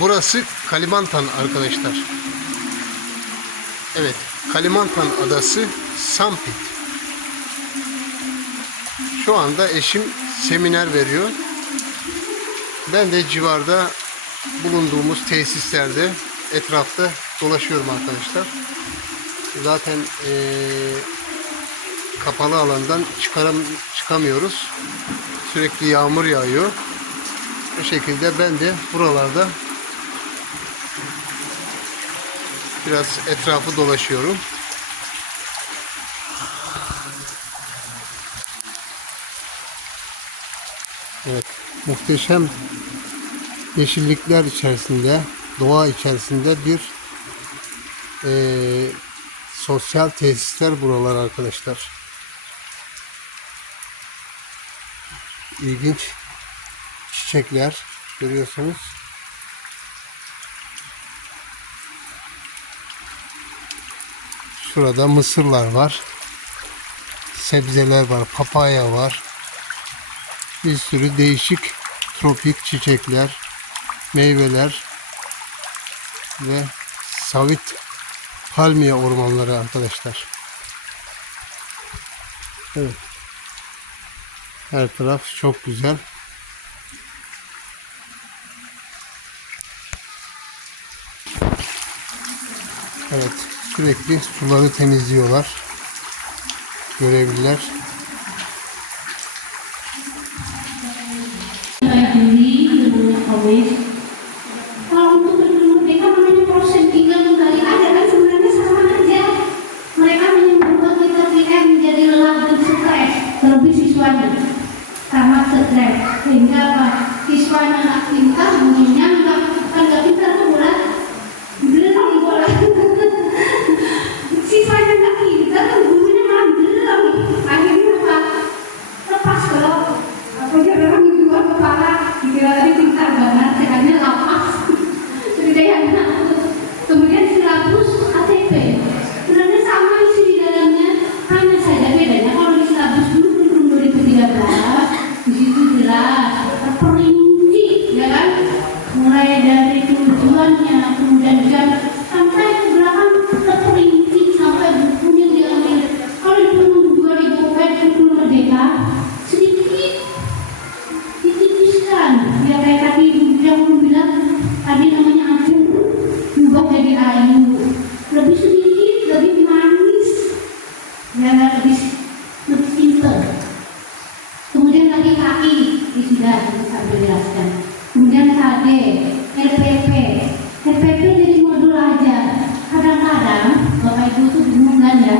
Burası Kalimantan arkadaşlar. Evet, Kalimantan adası Sampit. Şu anda eşim seminer veriyor. Ben de civarda bulunduğumuz tesislerde etrafta dolaşıyorum arkadaşlar. Zaten kapalı alandan çıkamıyoruz. Sürekli yağmur yağıyor. Bu şekilde ben de buralarda biraz etrafı dolaşıyorum. Evet, muhteşem yeşillikler içerisinde, doğa içerisinde bir sosyal tesisler buralar arkadaşlar. İlginç çiçekler görüyorsunuz. Şurada mısırlar var. Sebzeler var, papaya var. Bir sürü değişik tropik çiçekler, meyveler ve savit palmiye ormanları arkadaşlar. Evet. Her taraf çok güzel. Evet, sürekli suları temizliyorlar görevliler. Kalau untuk penduduk mereka namanya proses tinggal kembali ada kan sebenarnya sama aja. Mereka membuat kita menjadi lelah dan stres, terlebih siswanya sangat stres sehingga apa? Siswanya nggak pintar, gurunya nggak pintar tuh bulan bilang bola. Siswanya nggak pintar, gurunya malah bilang akhirnya apa? Lepas kalau apa jadi orang di luar kepala dikira tadi pintar banget, sekarangnya lapas. Kemudian silabus ATP sebenarnya sama isi di dalamnya, hanya saja bedanya kalau di silabus dulu kurikulum 2013 di situ jelas terperinci, ya kan, mulai dari tujuannya, kemudian jam sampai ke belakang terperinci sampai bukunya diambil. Kalau di kurikulum 2000 kurikulum merdeka sedikit ditipiskan, ya kayak tadi Ibu yang bilang tadi namanya berubah jadi ayu, lebih sedikit, lebih manis, ya lebih simpel. Kemudian lagi KI, sudah saya jelaskan. Kemudian KD, RPP jadi modul aja. Kadang-kadang Bapak Ibu itu bingung kan ya,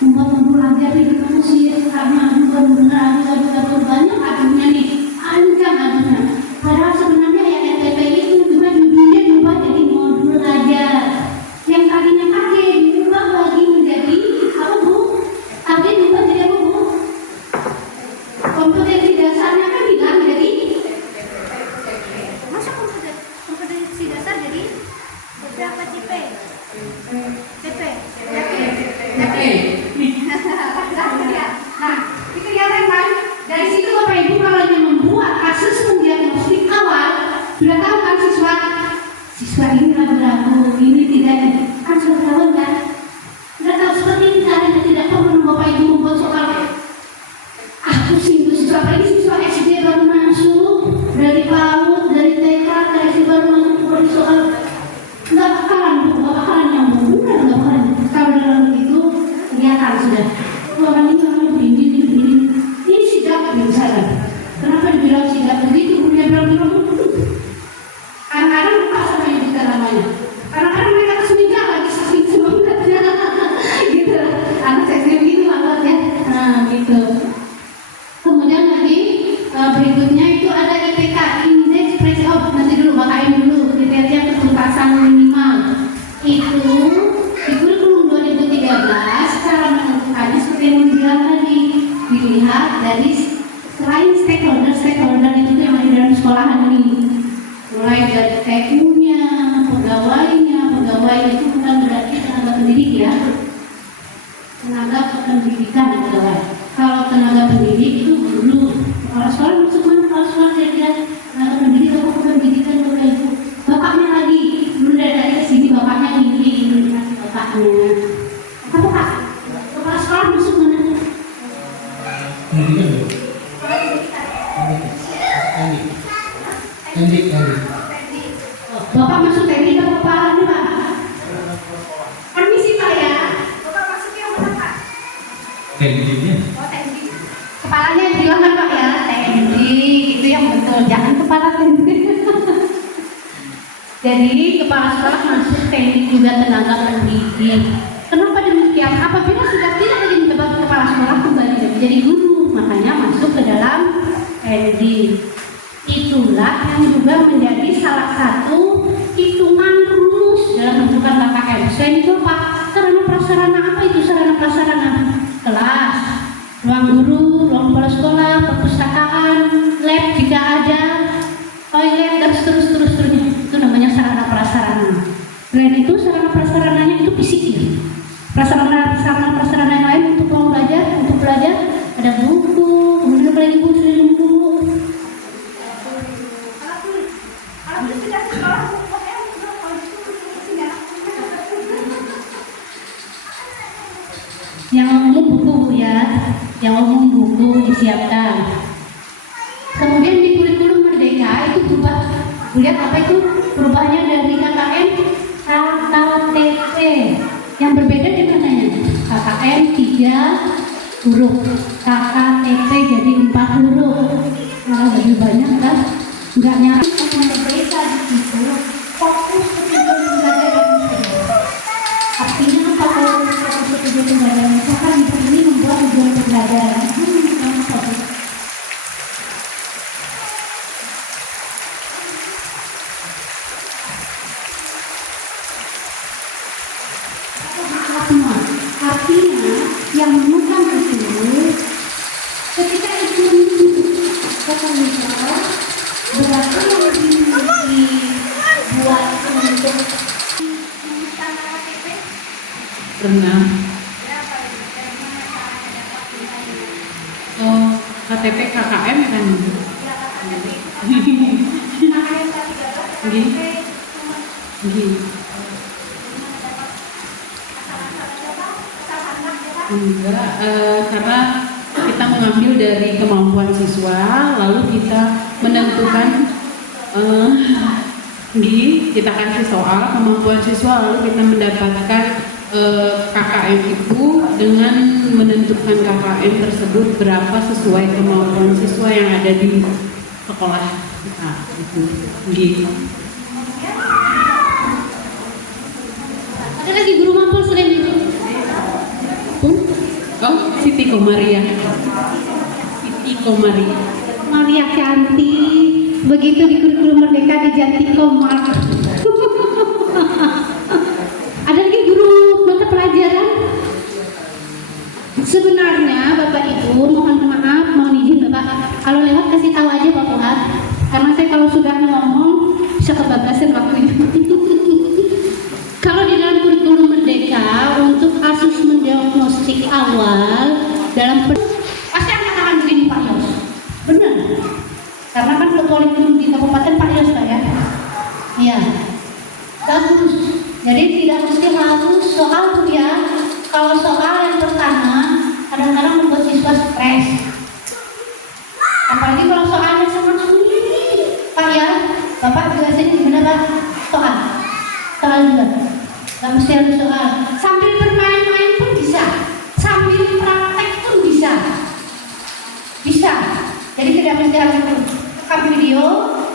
membuat modul aja di Mesir karena benar-benar ada banyak adunya nih, panjang adunya. Padahal sebenarnya ya RPP itu cuma judulnya diubah jadi modul aja. Yang tadinya KD diubah lagi menjadi apa Bu? KD diubah jadi apa Bu? Kompetensi dasarnya kan bilang jadi masa kompetensi dasar jadi berapa CP? CP? Nah, itu kelihatan kan? Dari situ Bapak Ibu kalau yang membuat asesmen diagnostik awal sudah tahu kan siswa ini ragu-ragu, ini tidak, kan sudah tahu kan? Sudah tahu seperti ini caranya, tidak perlu Bapak Ibu membuat soal. Aku singgung siswa, apalagi siswa SD baru masuk, dari PAUD, dari TK, dari SD baru masuk beri soal. Nggak bakalan nyambung, benar nggak bakalan. Kalau dalam itu kelihatan sudah. Orang ini begini. Ini sidak misalnya. Kenapa dibilang sidak begitu? Kemudian bilang kadang-kadang lupa sama yang kita namanya. Kadang-kadang mereka kesulitan lagi saking semangatnya. Gitu. Anak saya begini banget ya. Nah gitu. Kemudian lagi berikutnya itu ada IPK, Indeks Prestasi. Oh nanti dulu makain dulu kriteria ketuntasan minimal. Itu di kurikulum 2013 cara menentukannya seperti yang dibilang tadi, dilihat dari selain stakeholder itu yang ada dalam sekolahan ini, mulai dari TU-nya, pegawai itu bukan berarti tenaga pendidik ya, tenaga pendidikan pegawai. Kalau tenaga pendidik itu guru, kalau sekolah masuk mana? Kalau sekolah saya kira tenaga pendidik atau pendidikan Endi. Bapak masuk teknik ke kepala nih Pak. Permisi Pak ya. Bapak masuk yang mana Pak? Tekniknya. Oh teknik. Kepalanya silakan Pak ya. Teknik itu yang betul. Jangan kepala teknik. Jadi kepala sekolah masuk teknik juga tenaga pendidik. Kenapa demikian? Apabila sudah tidak lagi menjabat kepala sekolah kembali menjadi guru, makanya masuk ke dalam teknik. Itulah yang juga menjadi salah satu hitungan rumus dalam menentukan KKM. Selain itu Pak, sarana prasarana apa itu sarana prasarana? Kelas, ruang guru, ruang kepala sekolah, perpustakaan, lab jika ada, toilet dan seterusnya. Itu namanya sarana prasarana. Selain itu sarana prasarananya itu fisiknya. Prasarana yang lain untuk belajar ada buku, kemudian apalagi buku selain buku. Yang umum buku ya, yang umum buku disiapkan. Kemudian di kurikulum Merdeka itu berubah. Lihat apa itu perubahannya dari KKM KKTP. Yang berbeda di mananya? KKM 3 huruf, KKTP jadi 4 huruf. Malah lebih banyak kan? Enggak nyarap yang berbeda di situ. Fokus ke tujuan pembelajaran. Artinya apa kalau fokus ke tujuan pembelajaran? Misalkan ini membuat tujuan pembelajaran. Artinya yang menemukan itu ketika itu kata misal berarti yang dibuat untuk pernah. Oh, KTP KKM kan? Enggak, karena kita mengambil dari kemampuan siswa, lalu kita menentukan kita kasih soal kemampuan siswa, lalu kita mendapatkan KKM itu dengan menentukan KKM tersebut berapa sesuai kemampuan siswa yang ada di sekolah. Nah, itu gitu. ada lagi guru mampu selain itu. Oh, Siti Komaria. Siti Komaria. Maria cantik. Begitu di kurikulum Merdeka diganti Komar. Ada lagi guru mata pelajaran. Sebenarnya Bapak Ibu mohon maaf, mohon izin Bapak. Kalau lewat kasih tahu aja Pak Fuad. Karena saya kalau sudah ngomong bisa kebablasan waktunya. Kalau di dalam kurikulum Merdeka untuk kasus mendiagnostik awal dalam pasti akan begini Pak Yos. Benar. Karena kan kurikulum di kabupaten Pak Yos Pak ya. Iya. Bagus. Jadi tidak mesti harus soal ya. Kalau soal yang pertama kadang-kadang membuat siswa stres. Apalagi kalau soalnya sangat sulit. Pak ya, Bapak jelasin gimana Pak? Soal juga. Gak mesti harus soal. Sambil bermain-main pun bisa. Sambil praktek pun bisa. Bisa. Jadi tidak mesti harus rekam video,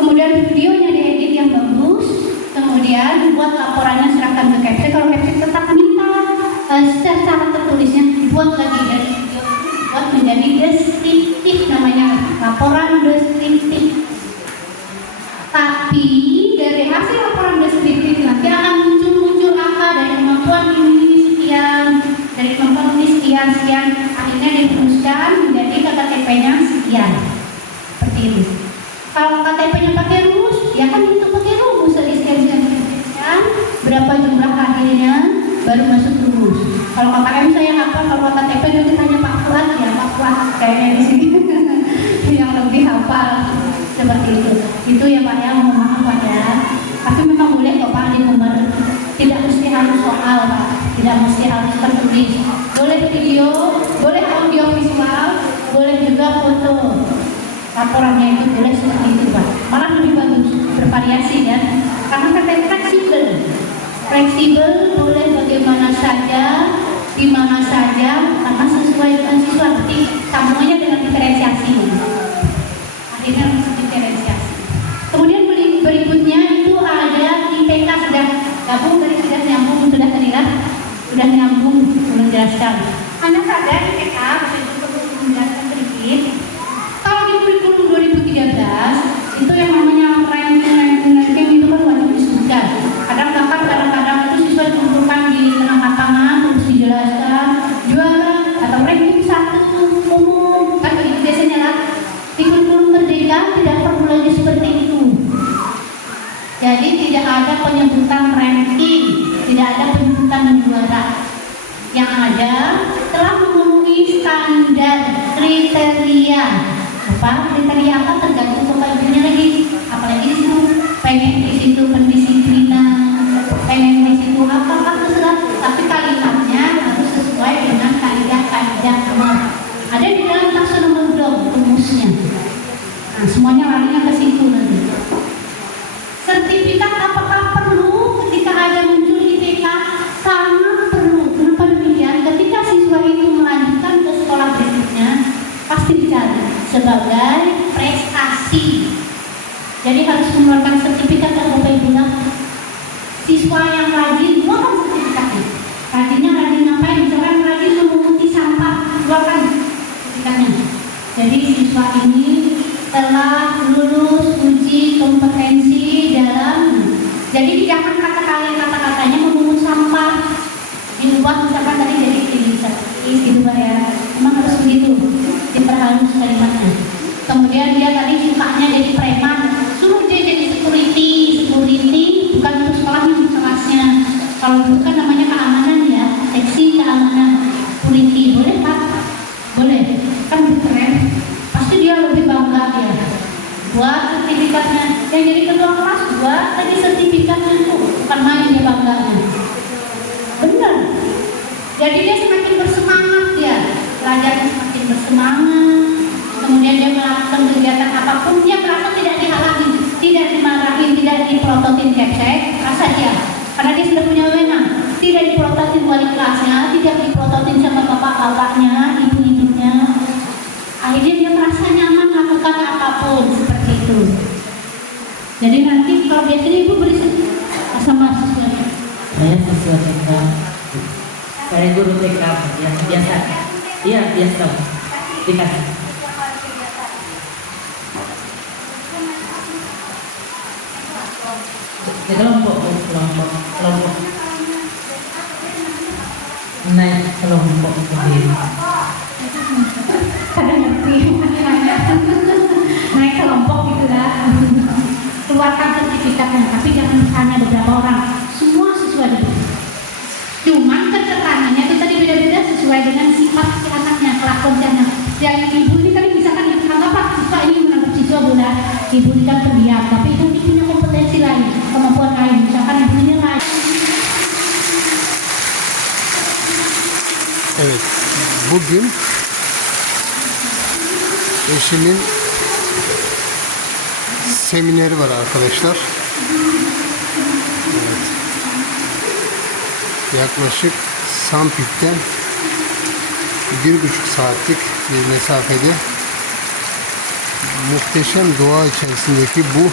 kemudian videonya diedit yang bagus, kemudian buat laporannya serahkan ke Kepsek. Kalau Kepsek tetap minta secara tertulisnya dibuat lagi dari video buat menjadi deskriptif, namanya laporan deskriptif. Tapi dari hasil laporan deskriptif nanti akan muncul angka dari kemampuan ini sekian, dari kemampuan ini sekian, akhirnya dirumuskan menjadi KTP-nya sekian. Seperti itu. Kalau KTP-nya pakai rumus, ya kan itu pakai rumus sekian, berapa jumlah akhirnya baru masuk rumus. Kalau KKM saya apa? Kalau KTP nanti tanya Pak Fuad, ya Pak Fuad kayaknya di sini yang lebih hafal seperti itu. Itu ya Pak ya, mohon maaf Pak ya. Tapi memang boleh kok Pak di nomor. Tidak mesti harus soal Pak, tidak mesti harus tertulis. Boleh video, boleh audio visual, boleh juga foto. Laporannya itu boleh seperti itu Pak. Malah lebih bagus. bervariasi kan, karena katanya fleksibel. Fleksibel boleh bagaimana saja, di mana saja, karena sesuai dengan siswa. Berarti sambungannya dengan diferensiasi. Akhirnya harus diferensiasi. Kemudian berikutnya itu ada IPK, sudah gabung dari sudah nyambung, sudah terlihat, sudah nyambung, sudah jelaskan. Anda sadar IPK, untuk menjelaskan sedikit. Kalau di kurikulum 2013 itu yang namanya ranking itu kan wajib disebutkan. Kadang-kadang itu siswa dikumpulkan di tengah lapangan terus dijelaskan juara atau ranking 1 umum kan itu biasanya lah. Di kurikulum Merdeka tidak perlu lagi seperti itu. Jadi tidak ada penyebutan ranking, tidak ada penyebutan juara. Yang ada telah memenuhi standar kriteria. Apa kriteria apa tergantung kepada ibunya lagi. Apalagi di situ pengen di situ pendisiplinan, pengen di situ apa terserah. Tapi kalimatnya harus sesuai dengan kaidah-kaidah kemas. Ada di dalam taksonomi rumusnya. Nah, semuanya larinya ke situ nanti. Sertifikat apakah perlu ketika ada muncul IPK? Sangat perlu. Kenapa demikian? Ketika siswa itu melanjutkan ke sekolah berikutnya, pasti dicari sebagai prestasi. Jadi harus mengeluarkan sertifikat dan Bapak Ibu. Siswa yang rajin keluarkan sertifikatnya. Rajinnya rajin ngapain? Misalkan rajin memunguti sampah, keluarkan sertifikatnya. Jadi siswa ini telah lulus uji kompetensi dalam. Jadi jangan kata-katanya memungut sampah diubah misalkan tadi jadi gitu ya. Memang harus begitu, diperhalus kalimatnya. Kemudian dia tadi sukanya jadi preman, suruh dia jadi security bukan untuk sekolahnya, untuk kelasnya. Kalau bukan namanya keamanan ya, seksi keamanan security, boleh Pak? Boleh, kan keren. Pasti dia lebih bangga ya. Buat sertifikatnya, yang jadi ketua kelas buat tadi sertifikatnya tuh, bukan main dia bangganya. Benar. Jadi dia semakin bersemangat ya, pelajarnya semakin bersemangat. Kemudian dia melakukan kegiatan apapun, dia merasa tidak dihalangi, tidak dimarahin, tidak diprototin kepsek, rasa dia. Karena dia sudah punya wewenang, tidak diprototin wali kelasnya, tidak diprototin sama bapak-bapaknya, ibu-ibunya. Akhirnya dia merasa nyaman melakukan apapun seperti itu. Jadi nanti kalau biasanya ibu beri sama siswanya. Saya siswa TK. Saya guru TK biasa. Iya biasa. Dikasih. Di kelompok. Naik kelompok sendiri. Kadang ngerti naik kelompok gitu lah. Keluarkan sertifikatnya, tapi jangan hanya beberapa orang, semua siswa diberi. Cuman keterangannya itu tadi beda-beda sesuai dengan sifat si anaknya, kelakuan si anak. Yang ibu ini tadi misalkan ibu anggaplah siswa ini menanggap siswa bola, ibu ini kan pendiam, tapi itu punya kompetensi lain, kemampuan lain. Misalkan ibunya lain. Evet, bugün eşimin semineri var arkadaşlar. Evet. Yaklaşık Sampik'ten 1,5 saatlik bir mesafede muhteşem doğa içerisindeki bu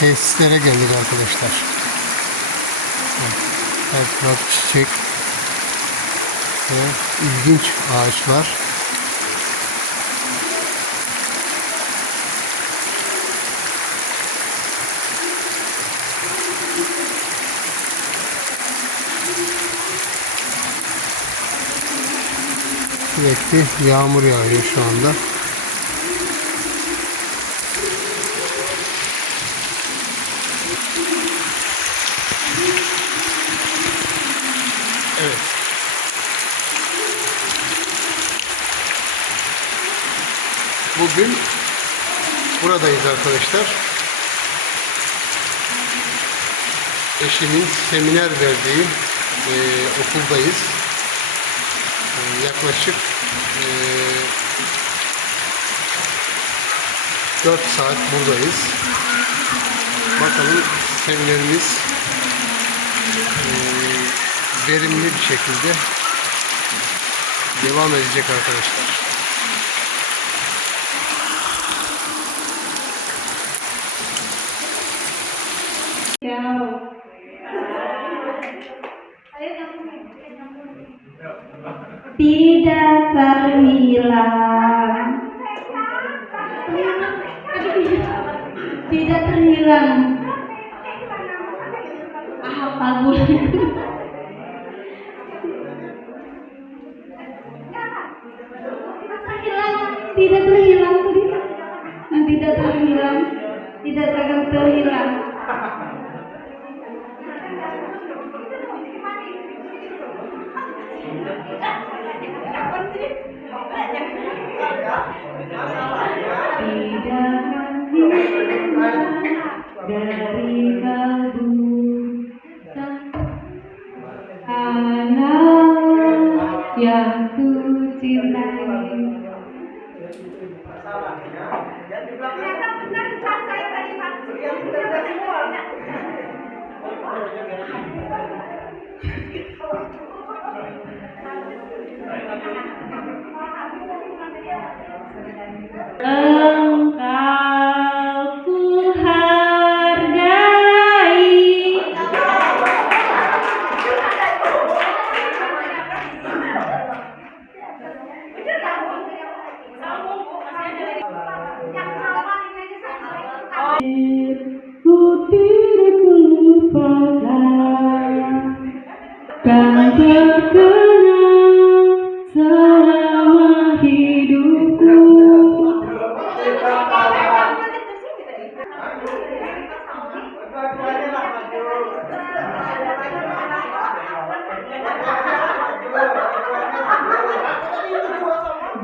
tesislere geldik arkadaşlar. Evet, her taraf çiçek ve ilginç ağaçlar. Sürekli yağmur yağıyor şu anda. Evet. Bugün buradayız arkadaşlar. eşimin seminer verdiği okuldayız. Yaklaşık 4 saat buradayız. Bakalım seminerimiz verimli bir şekilde devam edecek arkadaşlar. Tidak terhilang, tidak terhilang. Hafal boleh. Tidak terhilang, tidak terhilang, tidak akan terhilang. Tidak hilang dari kalbu anak yang ku cintai. Engkau ku hargai. Ku tidak lupakan, kan terkenang selama hidupku.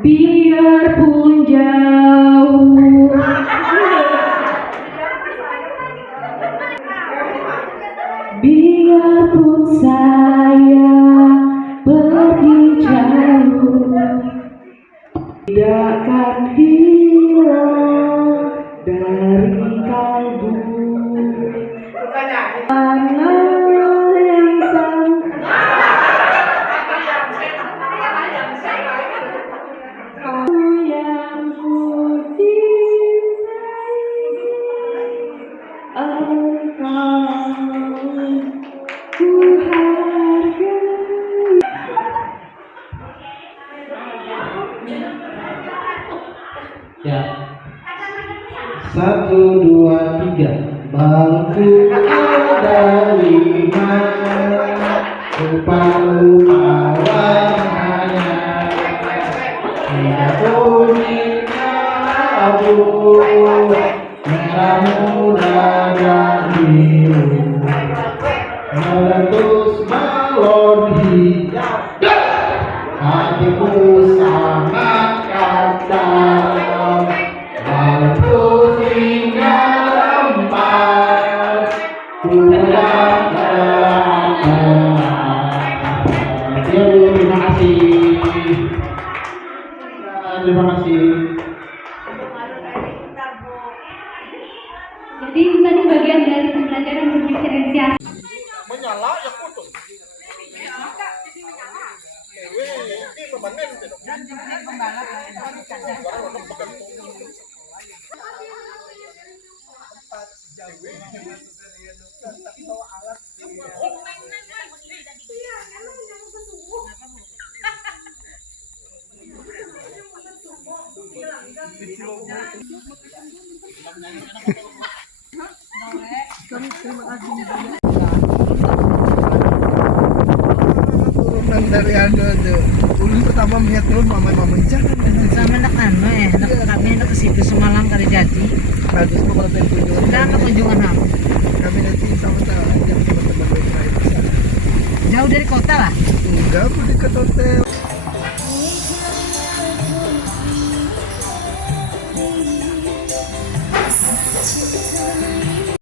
Biarpun jauh, biarpun saya pergi jauh, tidak akan hilang dari kalbu. Anak yang yang ku cintai, engkau ku hargai. Ya. 1, 2, 3. Bangku dari mana? Rupa-rupa warnanya. Tidak bunyinya abu, merah muda dan biru, meletus balon hijau. Hatiku sangat kacau, meletus hingga lempar, pulang ke atas. Terima kasih. Terima kasih. Jadi tadi bagian dari pembelajaran berdiferensiasi. Menyala ya putus. Turunan dari tuh. Ulun pertama melihat dulu mama jangan Sama anak kami anak ke situ semalam kali jadi. bagus kok kalau pengen kunjungan. Udah apa kunjungan kamu? Kami nanti sama-sama ajak teman-teman bermain di sana. Jauh dari kota lah. Enggak, aku dekat hotel. Cinta